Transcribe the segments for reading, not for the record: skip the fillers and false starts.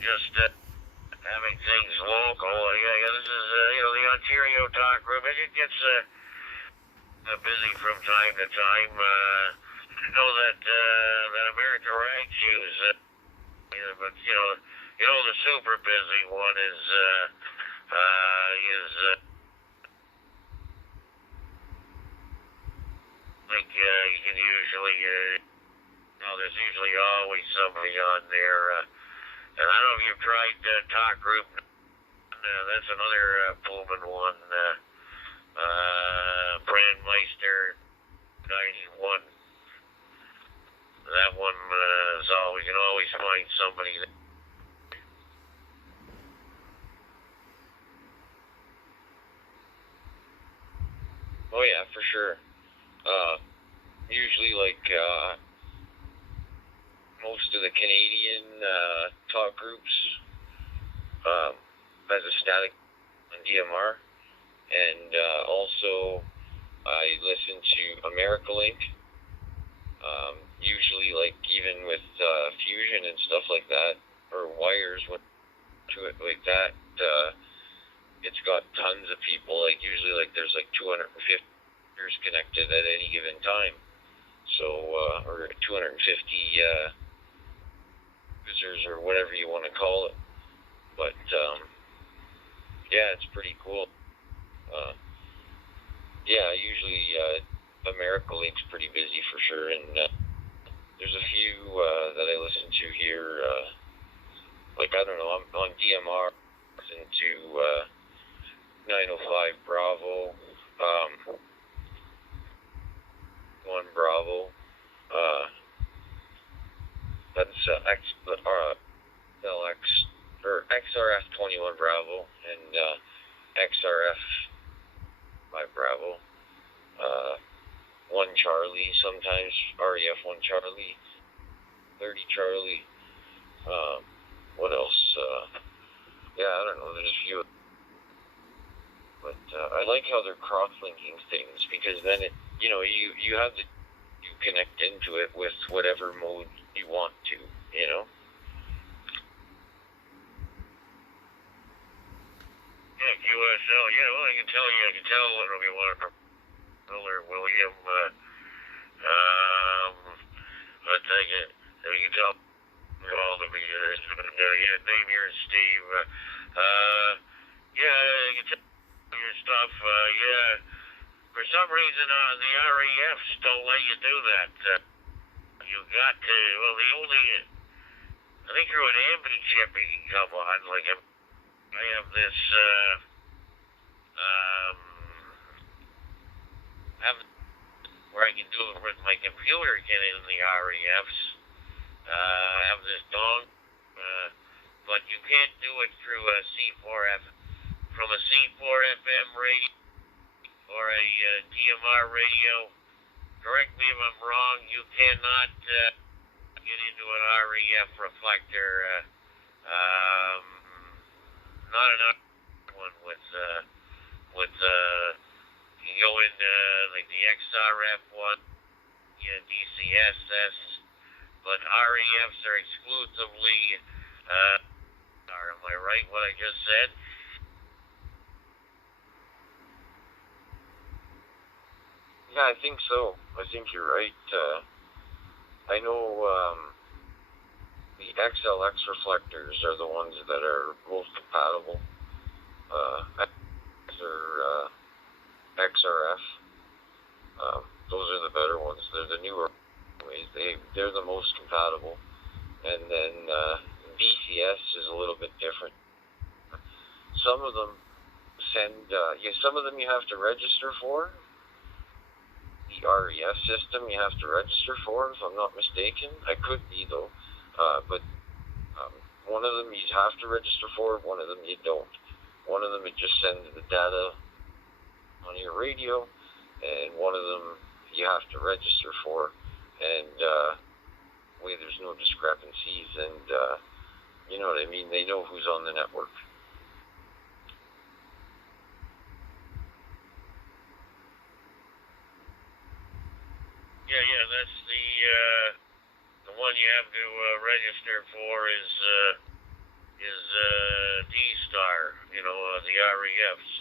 just having things local. Yeah, this is, the Ontario talk group. It gets busy from time to time. I know that America ranks use, but the super busy one is like you can usually, there's usually always somebody on there. And I don't know if you've tried talk group. That's another Pullman one. Brandmeister 91. That one is always, you can always find somebody that. Oh yeah, for sure. Usually like most of the Canadian talk groups has a static on DMR, and also I listen to AmericaLink. Usually, like even with fusion and stuff like that, or wires to it like that, it's got tons of people. Like usually, like there's like 250 users connected at any given time. So, or 250 users or whatever you want to call it. But yeah, it's pretty cool. Yeah, usually AmericaLink's pretty busy for sure, and there's a few that I listen to here. Like I don't know, I'm on DMR, listen to 905 Bravo, 1 Bravo. That's LX or XRF 21 Bravo and XRF 5 Bravo. 1 Charlie, sometimes REF 1 Charlie, 30 Charlie. What else? Yeah, I don't know. There's a few. But I like how they're cross-linking things, because then it, you have to connect into it with whatever mode you want to, Yeah, QSL. Yeah, well, I can tell whether we want to Miller, William, I think you can tell all the meters. Name here is Steve. Yeah, you can tell your stuff. Yeah, for some reason, the REFs don't let you do that. You got to, I think through an ambient chip you can come on. Like, I have this, where I can do it with my computer, get in the REFs. I have this dong, but you can't do it through a C4F, from a C4FM radio or a DMR radio. Correct me if I'm wrong, you cannot get into an REF reflector. Not an one with you can go into like the XRF one, DCSS, but REFs are exclusively, am I right what I just said? Yeah, I think so. I think you're right. I know the XLX reflectors are the ones that are most compatible. They're XRF. Those are the better ones. They're the newer ways. They're the most compatible. And then DCS is a little bit different. Some of them some of them you have to register for. The REF system you have to register for, if I'm not mistaken. I could be though. But one of them you have to register for, one of them you don't. One of them it just sends the data on your radio, and one of them you have to register for, and there's no discrepancies, and you know what I mean, they know who's on the network. Yeah, that's the one you have to register for is is D-Star, the REFs.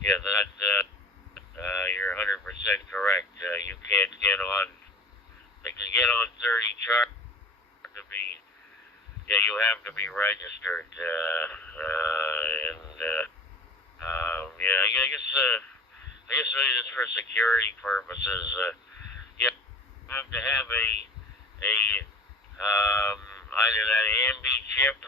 Yeah, that, you're 100% correct. You can't get on, to get on 30 chart to be, you have to be registered, I guess really just for security purposes, you have to have either that ambi chip.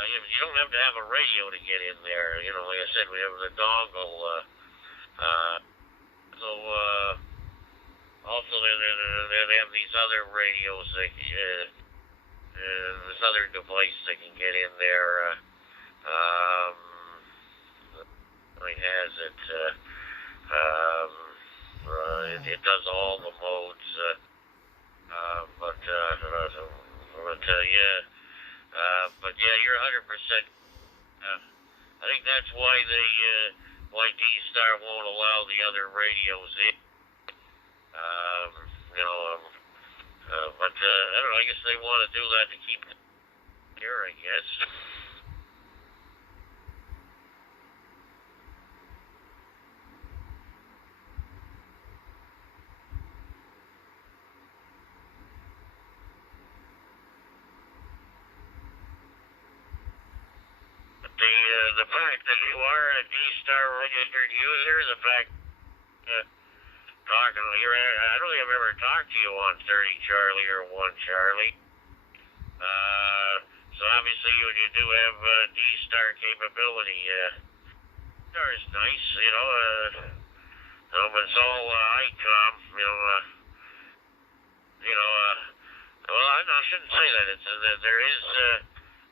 You don't have to have a radio to get in there. Like I said, we have the dongle. Also they have these other radios that this other device that can get in there. It has it. It does all the modes. But you're 100%. I think that's why why D-Star won't allow the other radios in. But I don't know. I guess they want to do that to keep it here, I guess. The fact that you are a D-Star registered user, the fact talking here, I don't think I've ever talked to you on 30 Charlie or 1 Charlie. So obviously you do have D-Star capability. D-Star is nice, but it's all ICOM, well, I shouldn't say that. It's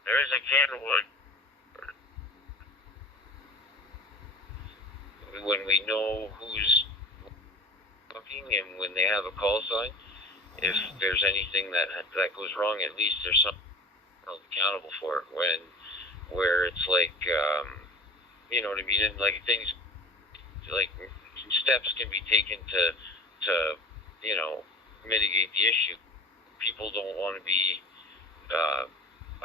there is a Kenwood. When we know who's talking and when they have a call sign, if there's anything that goes wrong, at least there's something held accountable for it. Where it's like, you know what I mean, and like things, like steps can be taken to mitigate the issue. People don't want to be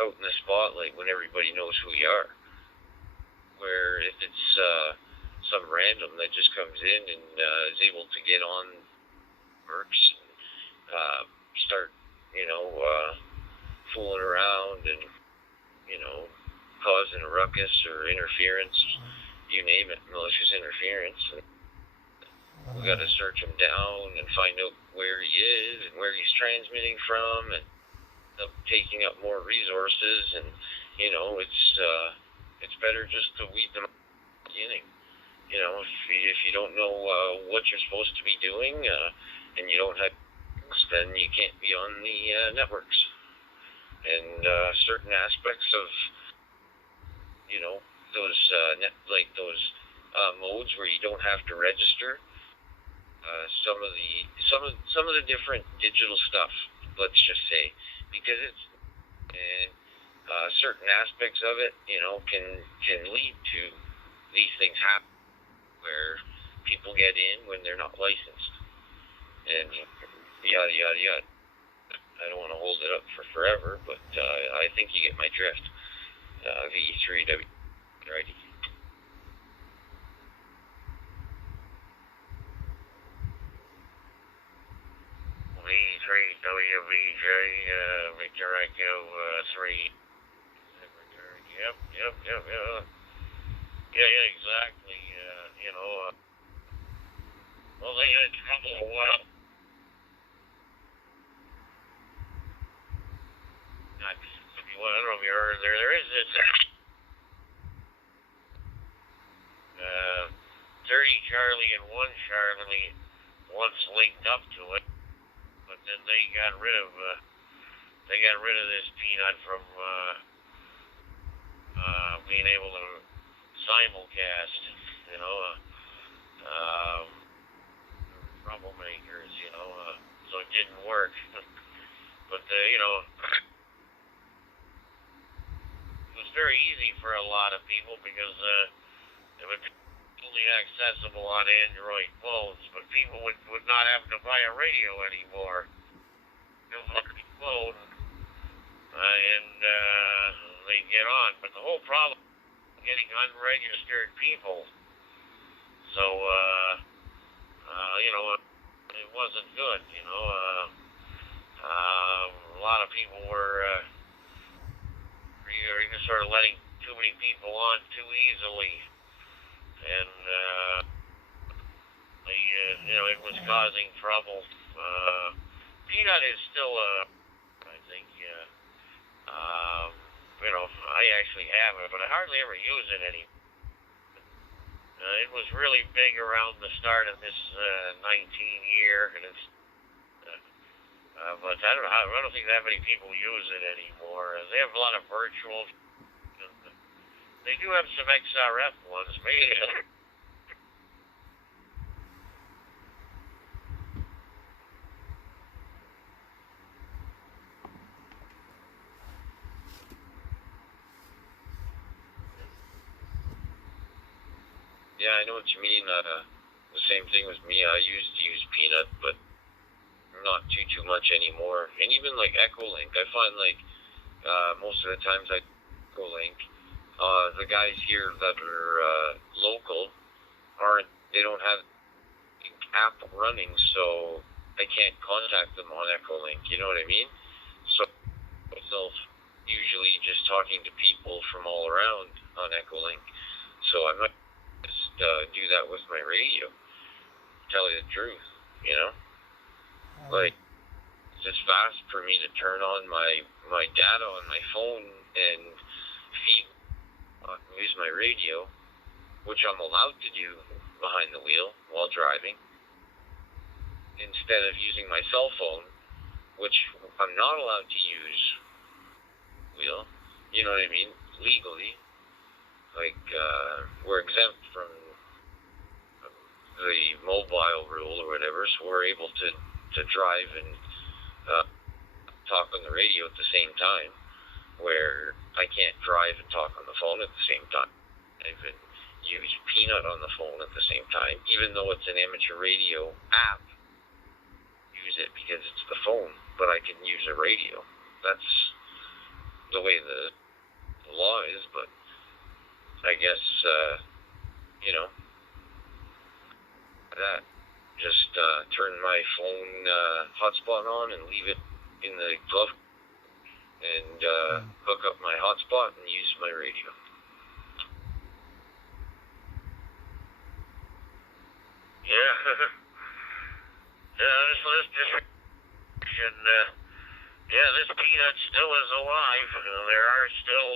out in the spotlight when everybody knows who you are. Where if it's some random that just comes in and is able to get on works and start, fooling around and, causing a ruckus or interference, you name it, malicious interference. And we got to search him down and find out where he is and where he's transmitting from, and taking up more resources. And it's better just to weed them out at the beginning. If you don't know what you're supposed to be doing, and you don't have, then you can't be on the networks. And certain aspects of those modes where you don't have to register, some of the different digital stuff, let's just say, because it's certain aspects of it, can lead to these things happen where people get in when they're not licensed, and yada yada yada. I don't want to hold it up for forever, but I think you get my drift. VE3W, righty. VE3WVJ, Victor Echo 3. Yep. Yeah, exactly. Well, they had trouble a while. I don't know if you heard, there is this 30 Charlie and 1 Charlie once linked up to it, but then they got rid of this peanut from being able to simulcast, troublemakers, so it didn't work. But it was very easy for a lot of people because it would be fully accessible on Android phones, but people would not have to buy a radio anymore. Phone, and they get on. But the whole problem is getting unregistered people. So, it wasn't good, a lot of people were just sort of letting too many people on too easily. And, it was causing trouble. Peanut is still I think, I actually have it, but I hardly ever use it anymore. It was really big around the start of this 19 year, and it's, but I don't think that many people use it anymore. They have a lot of virtual. They do have some XRF ones, maybe. Yeah, I know what you mean. The same thing with me. I used to use Peanut, but not too much anymore. And even like Echolink, I find like most of the times I Echolink, the guys here that are local they don't have the app running, so I can't contact them on Echolink. You know what I mean? So myself usually just talking to people from all around on Echolink. So I might just do that with my radio. Tell you the truth, like it's just fast for me to turn on my data on my phone and use my radio, which I'm allowed to do behind the wheel while driving, instead of using my cell phone, which I'm not allowed to use wheel. You know what I mean? Legally, like we're exempt from the mobile rule or whatever, so we're able to drive and talk on the radio at the same time, where I can't drive and talk on the phone at the same time. I can use Peanut on the phone at the same time, even though it's an amateur radio app. Use it because it's the phone, but I can use a radio. That's the way the law is, but I guess, that just turn my phone hotspot on and leave it in the glove and hook up my hotspot and use my radio. Yeah. This Peanut still is alive. There are still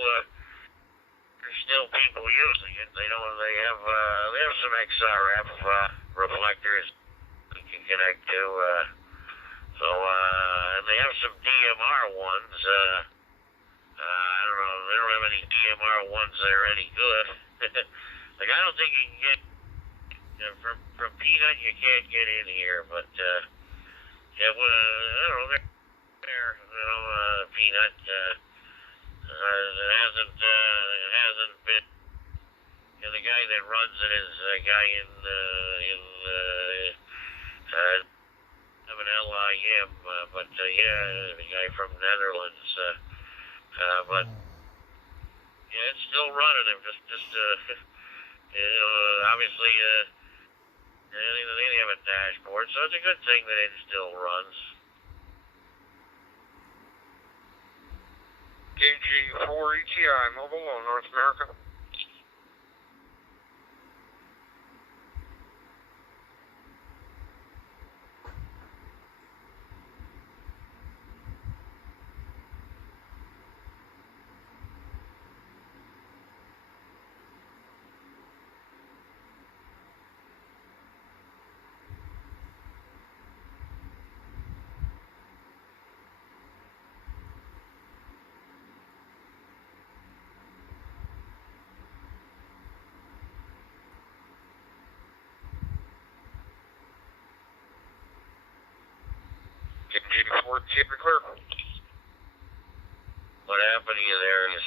people using it. They have some XRF reflectors you can connect to. And they have some DMR ones. I don't know. They don't have any DMR ones that are any good. Like, I don't think you can get from Peanut. You can't get in here, but I don't know. They're Peanut. It hasn't been. The guy that runs it is a guy in LIM, but the guy from Netherlands. But it's still running. Obviously, they have a dashboard, so it's a good thing that it still runs. KG4ETI Mobile on North America. KG4 clear. What happened to you there is